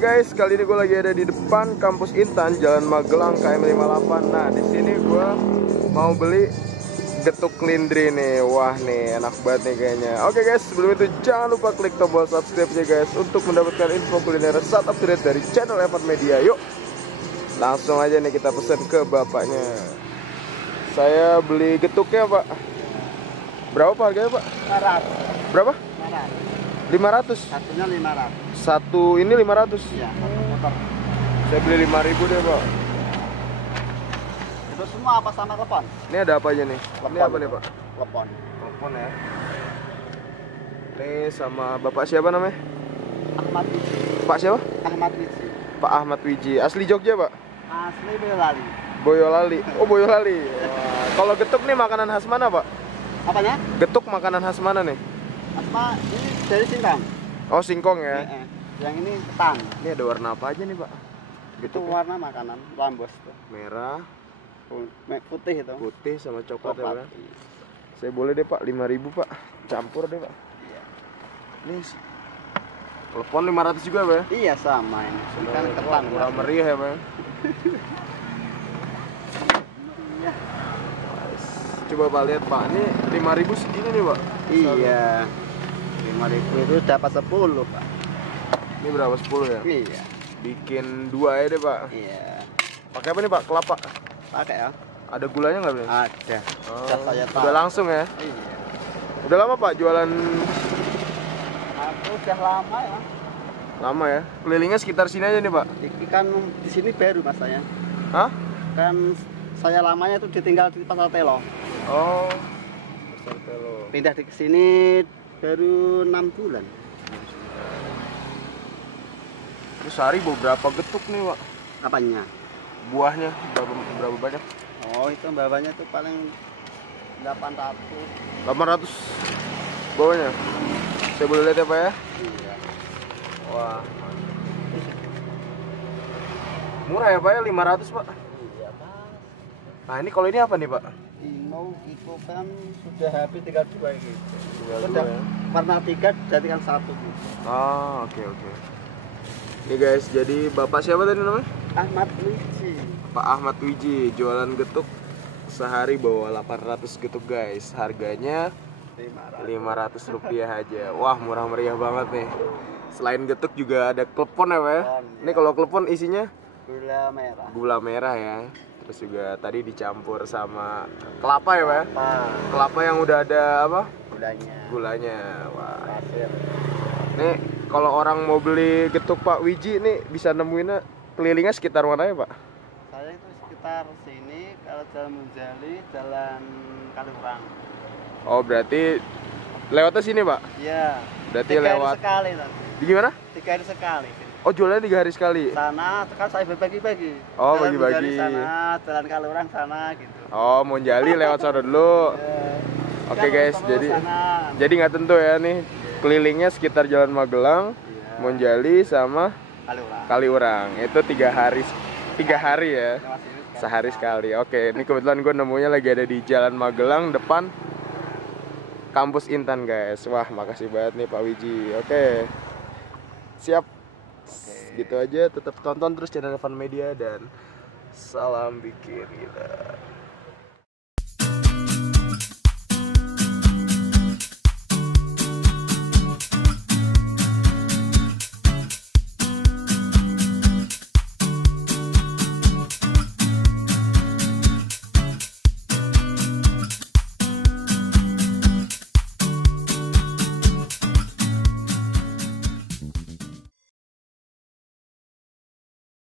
guys, kali ini gue lagi ada di depan kampus Intan, Jalan Magelang KM 58. Nah, di sini gue mau beli getuk lindri nih. Wah nih, enak banget nih kayaknya. Oke guys, sebelum itu jangan lupa klik tombol subscribe ya guys, untuk mendapatkan info kuliner saat up to date dari channel Evan Media. Yuk, langsung aja nih kita pesan ke bapaknya. Saya beli getuknya pak. Berapa pak harganya pak? 500. Berapa? 500. Satunya 500. Satu ini 500. Iya, satu motor. Saya beli 5.000 deh pak. Itu semua apa sama klepon? Ini ada apa aja nih? Klepon. Ini apa nih pak? Klepon. Klepon ya. Ini sama bapak siapa namanya? Ahmad Wiji. Pak siapa? Ahmad Wiji. Pak Ahmad Wiji. Asli Jogja pak? Asli Boyolali. Boyolali. Oh Boyolali. Wah. Kalau getuk nih makanan khas mana pak? Apanya? Getuk makanan khas mana nih? Apa? Ini dari Singkong. Oh singkong ya. Yang ini ketan. Ini ada warna apa aja nih pak? Itu warna makanan lambos tuh. Merah, Putih itu. putih sama coklat ya Coklat. pak. Saya boleh deh pak, 5.000 pak. Campur deh pak. Iya. Ini telepon 500 juga pak? Iya sama ini. Ini kan ketan. Murah meriah ya pak. Iya. Coba pak lihat pak, ini 5.000 segini nih pak. Iya. 5.000 itu dapat 10 pak. Ini berapa, 10 ya? Iya. Bikin 2 aja deh pak. Iya. Pakai apa nih pak? Kelapa? Pakai ya? Ada gulanya nggak nih? Ada. Oh, Sudah saya tahu. udah langsung ya? Iya. Udah lama pak jualan? Aku udah lama ya. Lama ya? Kelilingnya sekitar sini aja nih pak? Ini kan di sini baru mas saya. Hah? Kan saya lamanya itu ditinggal di Pasar Telo. Oh, Pasar Telo. Pindah di sini baru 6 bulan. Ini sehari beberapa getuk nih pak? Apanya? Buahnya berapa banyak? Oh itu bawahnya tuh paling 800. 800 bawahnya? Saya boleh lihat ya pak ya? Iya. Wah, murah ya pak ya, 500 pak? Iya mas. Nah ini kalau ini apa nih pak? Mau itu kan sudah habis tinggal 2 gitu. Tinggal Sudah 2 ya? warna 3 jadikan 1 gitu. Oh oke. Nih guys, jadi bapak siapa tadi namanya? Ahmad Wiji. Pak Ahmad Wiji, jualan getuk sehari bawa 800 getuk guys. Harganya 500 rupiah aja. Wah murah meriah banget nih. Selain getuk juga ada klepon ya pak ya? Ini kalau klepon isinya? Gula merah. Gula merah ya. Terus juga tadi dicampur sama kelapa ya pak ya? Kelapa yang udah ada apa? Gulanya. Wah. Pasir. Nih kalau orang mau beli getuk Pak Wiji nih bisa nemuinnya kelilingnya sekitar mana ya pak? Saya itu sekitar sini, kalau Jalan Munjali, Jalan Kaliurang. Oh berarti lewatnya sini pak? Iya. Berarti 3 hari lewat sekali nanti. di gimana? 3 hari sekali. Oh jualannya 3 hari sekali? Sana kan saya berbagi-bagi. Oh, Jalan bagi-bagi. Munjali sana, Jalan Kaliurang sana gitu. Oh Munjali lewat sana dulu. Iya. Oke Kan guys, terus sana. jadi nggak tentu ya nih kelilingnya sekitar Jalan Magelang, Iya. Munjali sama Kaliurang. Kaliurang. Itu 3 hari ya. Ini masih ini Sehari sekali. Oke, ini kebetulan gue nemunya lagi ada di Jalan Magelang depan kampus Intan guys. Wah, makasih banget nih Pak Wiji. Oke. Siap. Gitu aja, tetap tonton terus channel Evan Media dan salam bikin gila.